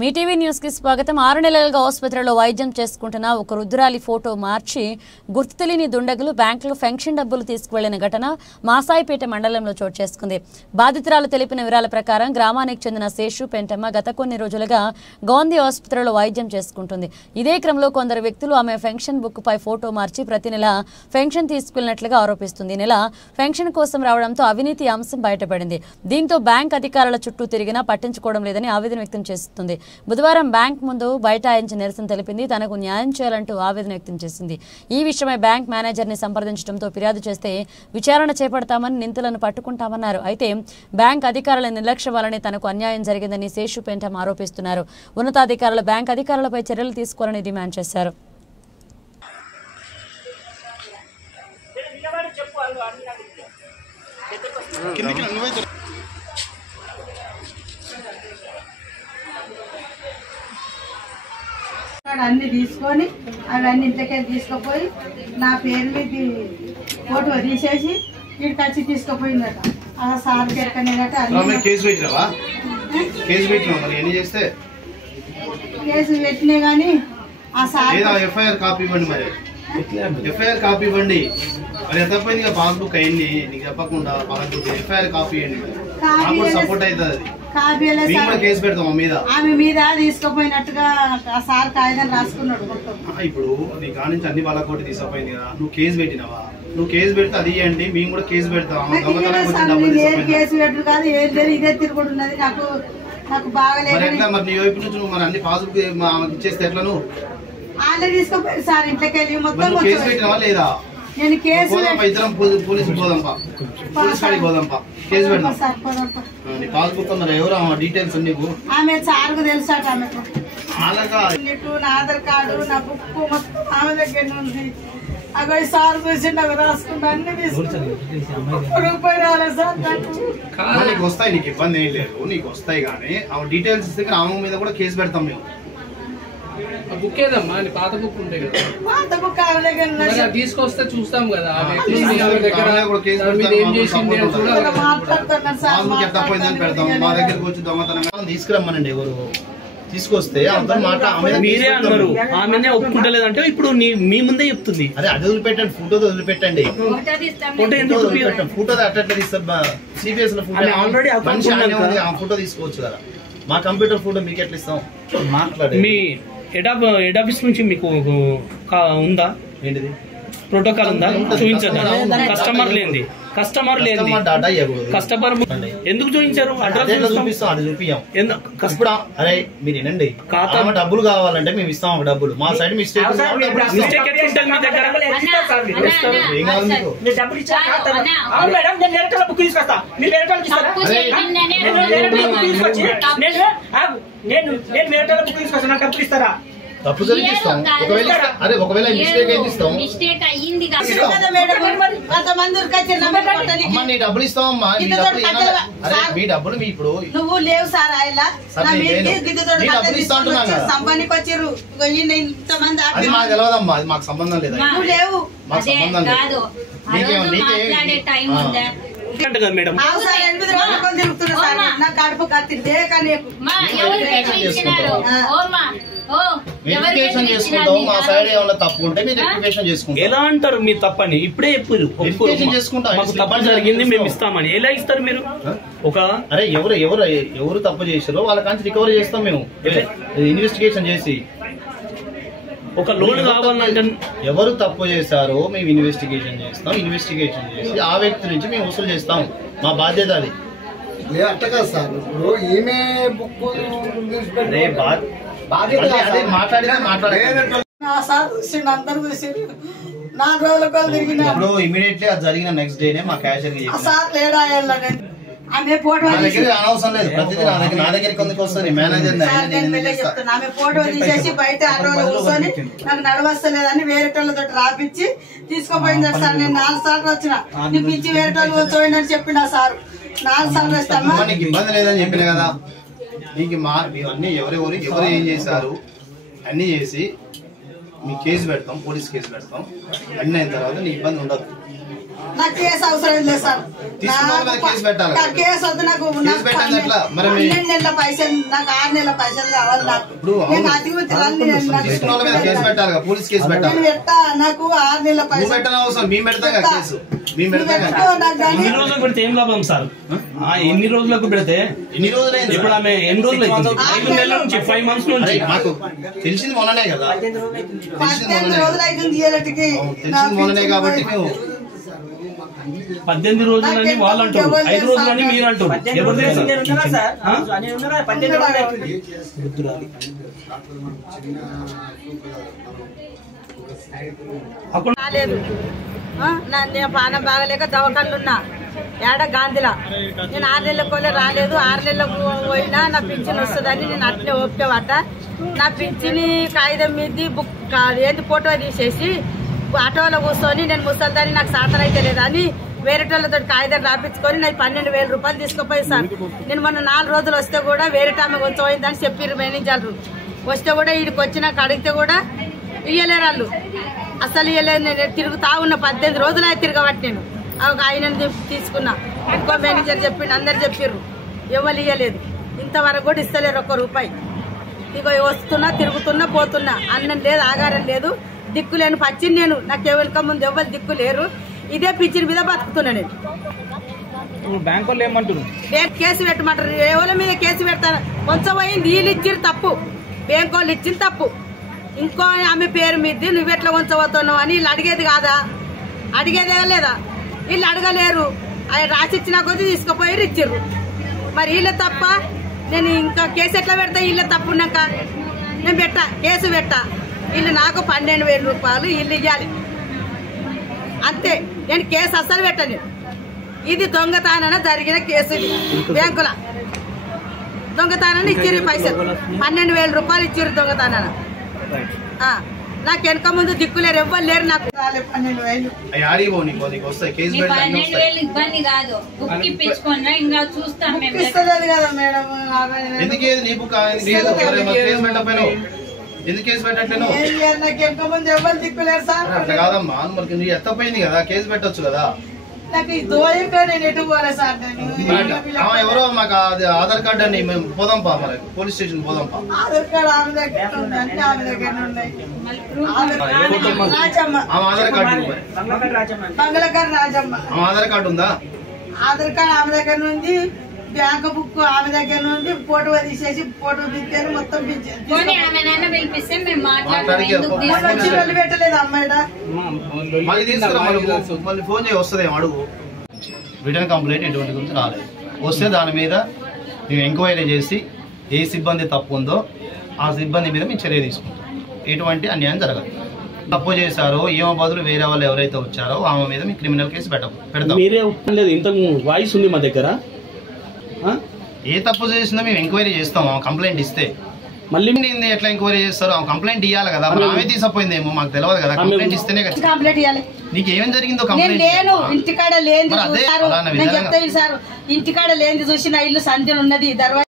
మీ TV news కి స్వాగతం. 6 నెలలుగా ఆసుపత్రిలో వైద్యం చేసుకుంటున్న ఒక వృద్ధురాలి ఫోటో మార్చి గుర్తు తెలియని దుండగులు బ్యాంకులో పెన్షన్ డబ్బులు తీసుకువెళ్లిన ఘటన మాసాయిపేట మండలంలో చోటు చేసుకుంది. బాధితురాలు తెలిపిన వివరాల ప్రకారం గ్రామానికి చెందిన శేషు పెంటమ్మ గత కొన్ని రోజులుగా గాంధీ ఆసుపత్రిలో వైద్యం చేసుకుంటుంది. ఇదే క్రమంలో కొందరు వ్యక్తులు ఆమె పెన్షన్ బుక్ పై ఫోటో మార్చి ప్రతి నెల పెన్షన్ తీసుకువెళ్లినట్లుగా ఆరోపిస్తుంది. ఈ నెల పెన్షన్ కోసం రావడంతో అవినీతి అంశం బయటపడింది. దీంతో బ్యాంక్ అధికారుల చుట్టూ తిరిగినా పట్టించుకోవడం లేదని ఆవేదన వ్యక్తం చేస్తుంది. బుధవారం బ్యాంక్ ముందు బైఠాయించి నిరసన తెలిపింది. తనకు న్యాయం చేయాలంటూ ఆవేదన వ్యక్తం చేసింది. ఈ విషయమై బ్యాంక్ మేనేజర్ని సంప్రదించడంతో ఫిర్యాదు చేస్తే విచారణ చేపడతామని, నిందితులను పట్టుకుంటామన్నారు. అయితే బ్యాంక్ అధికారుల నిర్లక్ష్యం వల్లనే తనకు అన్యాయం జరిగిందని శేషు పెంటమ్మ ఆరోపిస్తున్నారు. ఉన్నతాధికారులు బ్యాంక్ అధికారులపై చర్యలు తీసుకోవాలని డిమాండ్ చేశారు. అన్ని తీసుకొని అవన్నీ ఇంటికే తీసుకుపోయి నా పేరు మీద ఫోటో తీసేసి వీడికి వచ్చి తీసుకుపోయిందట. ఆ సార్ ఎక్కనేదట కేసు పెట్టినా కానీ ఆ సార్ ఎఫ్ఐఆర్ కాపీ ఇవ్వండి. మరి ఎఫ్ఐఆర్ కాపీ ఇవ్వండి. మరి ఎంత పోయింది పాస్బుక్ అయింది నీకు చెప్పకుండా పాస్బుక్ ఎఫ్ఐఆర్ కాపీ ఇవ్వండి. సపోర్ట్ అవుతుంది. కేసు పెడతాం మీద ఆమె మీద తీసుకుపోయినట్టుగా ఆ సార్ కాగితం రాసుకున్నాడు. ఇప్పుడు నీ కాడ నుంచి అన్ని వాళ్ళకోటి తీసుకుపోయింది కదా, నువ్వు కేసు పెట్టినావా? నువ్వు కేసు పెడితే అది ఇవ్వండి, మేము కూడా కేసు పెడతాం. కేసు పెట్టు కాదు, ఏం లేదు, ఇదే తిరుగుడు ఉన్నది. నాకు బాగాలేదు. మరి నీ వైపు నుంచి నువ్వు మరి అన్ని పాస్బుక్ ఇచ్చేస్తే ఎట్లా? నువ్వు వాళ్ళే తీసుకుపోయి సార్ ఇంట్లోకి వెళ్ళి మొత్తం కేసు పెట్టినావా లేదా? నేను కేసు ఇద్దరం పోలీసు పోదాంపా, పోలీస్ కాడికి పోదాంపా, కేసు పెడతాం. నీ పాస్బుక్ మరి ఎవరు డీటెయిల్స్ నీకు? ఆమె సార్కు తెలుసాట. ఆమెకు అలాగా నా ఆధార్ కార్డు, నా బుక్ మొత్తం ఆమె దగ్గర ఉంది. అవి సార్ చూసిండు, అవి రాసుకుంటా అన్ని రూపాయి రాలేదు సార్. నీకు వస్తాయి, నీకు ఇబ్బంది ఏం లేదు, నీకు వస్తాయి. కానీ ఆ డీటెయిల్స్ ఇస్తే ఆమె మీద కూడా కేసు పెడతాం మేము. బుక్ ఏదమ్మా? పాత బుక్ ఉంటే కదా, పాత బుక్ ఆమె దగ్గర తీసుకొస్తే చూస్తాం కదా. పెడతాం. మా దగ్గరకు వచ్చి దొంగతనం తీసుకురమ్మనండి. ఎవరు తీసుకొస్తే మీరే అన్నారు, ఆమెనే ఒప్పుకుంటలేదంటే ఇప్పుడు మీ ముందే చెప్తుంది. అదే అది వదిలిపెట్టండి, ఫోటో వదిలిపెట్టండి. ఫోటో అట్లా తీస్తారు. సిబిఎస్ లో ఫోటో తీసుకోవచ్చు కదా. మా కంప్యూటర్ ఫోటో మీకు ఎట్లా ఇస్తాం? మాట్లాడే మీ హెడ్ ఆఫీస్ నుంచి మీకు ఉందా? ఏంటిది ప్రోటోకాల్ ఉందా? చూపించండి. కస్టమర్ లేంది కస్టమర్ ఎందుకు చూపించారు? అడ్రస్ చూపిస్తాం, అది చూపియం. అరే మీరు వినండి, ఖాతా డబ్బులు కావాలంటే మేము ఇస్తాం. ఒక డబ్బులు మా సైడ్ మిస్టేక్ ఎట్లుంటుంది మీ దగ్గర? తప్పు జరిగిస్తాం. ఒకవేళ మిస్టేక్ అయ్యింది నీ డబ్బులు ఇస్తామమ్మా. మీ డబ్బులు మీ ఇప్పుడు నువ్వు లేవు సార్. అది మాకు తెలియదమ్మా, అది మాకు సంబంధం లేదు. లేవు, మాకు సంబంధం లేదు. మేడం నా కడుపు కత్తితే కానీ వెరిఫికేషన్ చేసుకుంటాం. మా సైడ్ ఏమైనా తప్పు ఉంటే మీరు వెరిఫికేషన్ చేసుకుంటాం. ఎలా అంటారు మీ తప్పని? ఇప్పుడే చెప్పారు చేసుకుంటాం. తప్పు జరిగింది మేము ఇస్తామని. ఎలా ఇస్తారు మీరు? అరే ఎవరు తప్పు చేసారో వాళ్ళ కాంచి రికవరీ చేస్తాం మేము, ఇన్వెస్టిగేషన్ చేసి. ఒక లోన్ కావాలంటే ఎవరు తప్పు చేశారో మేము ఇన్వెస్టిగేషన్ చేస్తాం. ఇన్వెస్టిగేషన్ చేసి ఆ వ్యక్తి నుంచి మేము వసూలు చేస్తాం. మా బాధ్యత అది. అట్ట కాదు సార్, ఇప్పుడు ఈమె బుక్ ఇప్పుడు ఇమీడియట్లీ అది జరిగిన నెక్స్ట్ డేనే మా క్యాషియర్ అనవసరం లేదు. ప్రతిదీ నా దగ్గరికి ఎందుకు వస్తుంది? మేనేజర్ ఆమె ఫోటో తీసేసి బయట ఆటోలో కూర్చొని నాకు నడవస్తలేదని వేరేటోళ్ళతో రాపిచ్చి తీసుకుపోయింది సార్. నేను 4 సార్లు వచ్చిన, నీకు ఇచ్చి వేరేటోళ్ళు వచ్చి చెప్పిన సార్. 4 సార్లు వస్తామా? నీకు ఇబ్బంది లేదని చెప్పిన కదా. నీకు అన్ని ఎవరు ఏం చేశారు అన్ని చేసి మీ కేసు పెడతాం, పోలీస్ కేసు పెడతాం. అన్ని అయిన తర్వాత నీ ఇబ్బంది ఉండదు. నాకు కేసు అవసరం లేదు సార్. కేసు వద్దు నాకు. 12 నెలల పైసలు, నాకు 6 నెలల పైసలు కావాలి. నాకు నేను అతివృత్తులన్నీ పెట్టా. నాకు 6 నెలల పైసలు ఎన్ని రోజులకు పెడితే ఏం లాభం సార్? ఎన్ని రోజులకు పెడితే ఇప్పుడు ఆమె ఎన్ని రోజులు 5 నెలల నుంచి 5 months నుంచి మాకు తెలిసింది మొన్ననే కదా. 18 రోజులు అవుతుంది. మొన్ననే కాబట్టి మేము 18 రోజులని వాళ్ళు అంటారు, 5 రోజులని మీరు అంటారు. ఎవరు రాలేదు. నేను పానం బాగలేక దవాఖాన్లున్నా ఏడ గాంధీలా. నేను 6 నెలల కోలే రాలేదు. 6 నెలలకు పోయినా నా పింఛన్ వస్తుందని నేను అట్లే ఓపికేవాట. నా పింఛని కాగితం మీద బుక్ ఏంటి ఫోటో తీసేసి ఆటోలో కూర్చొని నేను ముసలిదాన్ని నాకు సాధన అయితే లేదని వేరేటోళ్ళతో కాగితం రాపించుకొని నాకు 12,000 రూపాయలు తీసుకుపోయి సార్. నేను మొన్న 4 రోజులు వస్తే కూడా వేరేటామె కొంచెం పోయిందని చెప్పారు మేనేజర్లు. వస్తే కూడా వీడికి వచ్చినాక అడిగితే కూడా ఇయ్యలేరు వాళ్ళు. అసలు ఇయ్యలేదు. నేను తిరుగుతా ఉన్న 18 రోజులు తిరగబట్టి నేను ఆయన తీసుకున్నా. ఇంకో మేనేజర్ చెప్పిండు, అందరు చెప్పారు. ఎవరు ఇయ్యలేదు. ఇంతవరకు కూడా ఇస్తలేరు 1 రూపాయి. ఇగో వస్తున్నా, తిరుగుతున్నా, పోతున్నా. అన్నం లేదు, ఆగారం లేదు, దిక్కు లేను. పచ్చింది నేను. నాకు ఎవరిక ముందు ఎవరు దిక్కు లేరు. ఇదే పిచ్చిని మీద బతుకుతున్నా నేను. బ్యాంక్ వాళ్ళు ఏమంటారు? కేసు పెట్టమంటారు. ఎవరి మీద కేసు పెడతారు? కొంచెం పోయింది. వీళ్ళు ఇచ్చారు తప్పు, బ్యాంక్ వాళ్ళు ఇచ్చింది తప్పు. ఇంకో ఆమె పేరు మీద నువ్వెట్లా ఉంచబోతున్నావు అని వీళ్ళు అడిగేది కాదా? అడిగేదే లేదా? వీళ్ళు అడగలేరు. ఆయన రాసిచ్చిన కొద్దీ తీసుకుపోయి ఇచ్చారు. మరి వీళ్ళ తప్ప. నేను ఇంకా కేసు ఎట్లా పెడతా? వీళ్ళ తప్పు ఉన్నాక నేను పెట్టా, కేసు పెట్టా. వీళ్ళు నాకు 12,000 రూపాయలు వీళ్ళు ఇవ్వాలి అంతే. నేను కేసు అస్సలు పెట్టను. ఇది దొంగతనాన జరిగిన కేసు. ఇది బ్యాంకుల దొంగతనాన్ని ఇచ్చిర్రు. పైసలు 12,000 రూపాయలు ఇచ్చిర్రు దొంగతనాన. నాకు వెనక ముందు దిక్కులేరు, ఎవ్వరు లేరు. నాకు 12,000 ఇబ్బంది కాదు. బుక్ ఇప్పించుకున్నా ఇంకా చూస్తాం మేము. ఇస్తలేదు కదా మేడం. ఎందుకు కేసు పెట్టట్లేను? నాకు వెనక ముందు ఎవరు దిక్కులేరు సార్. అట్లా కాదమ్మా, మరి నువ్వు ఎత్తపోయింది కదా, కేసు పెట్టొచ్చు కదా. నాకు దోయక నేను ఎటు పోలే సార్. ఎవరో మాకు ఆధార్ కార్డు అని మేము పోదాంపా, మరి పోలీస్ స్టేషన్ పోదాంపా. ఆధార్ కార్డు ఆమె దగ్గర ఉంది, అన్ని ఆమె దగ్గర ఉన్నాయి. రాజమ్మ ఆధార్ కార్డు, బంగ్లాకారు రాజమ్మ ఆధార్ కార్డు ఉందా? ఆధార్ కార్డు ఆమె దగ్గర నుండి, బ్యాంక్ బుక్ ఆమె దగ్గర నుండి, ఫోటో తీసేసి ఫోటో తీస్తే మొత్తం పిలిపిస్తే మేము పెట్టలేదు అమ్మాయి. మళ్ళీ తీసుకురా, మళ్ళీ ఫోన్ చేసి వస్తుందేమో అడుగు. రిటర్న్ కంప్లైంట్ ఎటువంటి గురించి రాలేదు. వస్తే దాని మీద మేము ఎంక్వైరీ చేసి ఏ సిబ్బంది తప్పు ఉందో ఆ సిబ్బంది మీద మేము చర్య తీసుకుంటాం. ఎటువంటి అన్యాయం జరగదు. తప్పు చేశారో ఏమో బదులు వేరే వాళ్ళు ఎవరైతే వచ్చారో ఆమె మీద మేము క్రిమినల్ కేసు పెడతాం. మీరే లేదు, ఇంతకు వాయిస్ ఉంది మా దగ్గర. ఏ తప్పు చేసినా మేము ఎంక్వైరీ చేస్తాం. కంప్లైంట్ ఇస్తే మళ్ళీ ఎట్లా ఎంక్వైరీ చేస్తారు? కంప్లైంట్ ఇవ్వాలి కదా. ఆమె తీసుకుపోయిందేమో మాకు తెలియదు కదా. కంప్లైంట్ ఇస్తేనే కదా. కంప్లైంట్ ఇవ్వాలి. నీకు ఏమేం జరిగిందో కంప్లైంట్. నేను ఇంటికాడ లేని ఇంటికాడ లేని చూసి నా ఇల్లు సంధ్యలు ఉన్నది. దర్వాజా